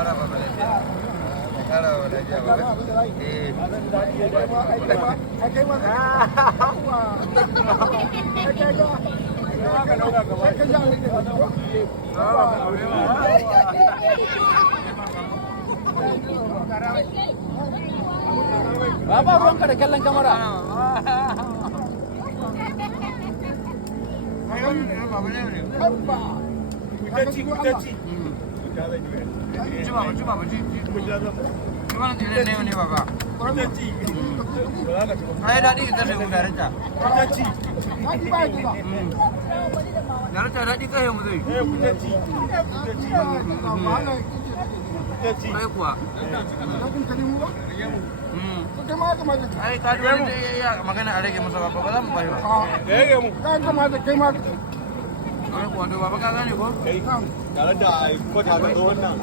Kara ba lafiya. Kara ba lafiya ba. Baba ruwanka da kallon kamera. Ai ka ji wani ya magana a rage masa ba ba za mu bashi ba. Da ya mu. Ka kamata kai ma Ai kuwa to baba ka gane ko? Kai tare da kwata da wannan.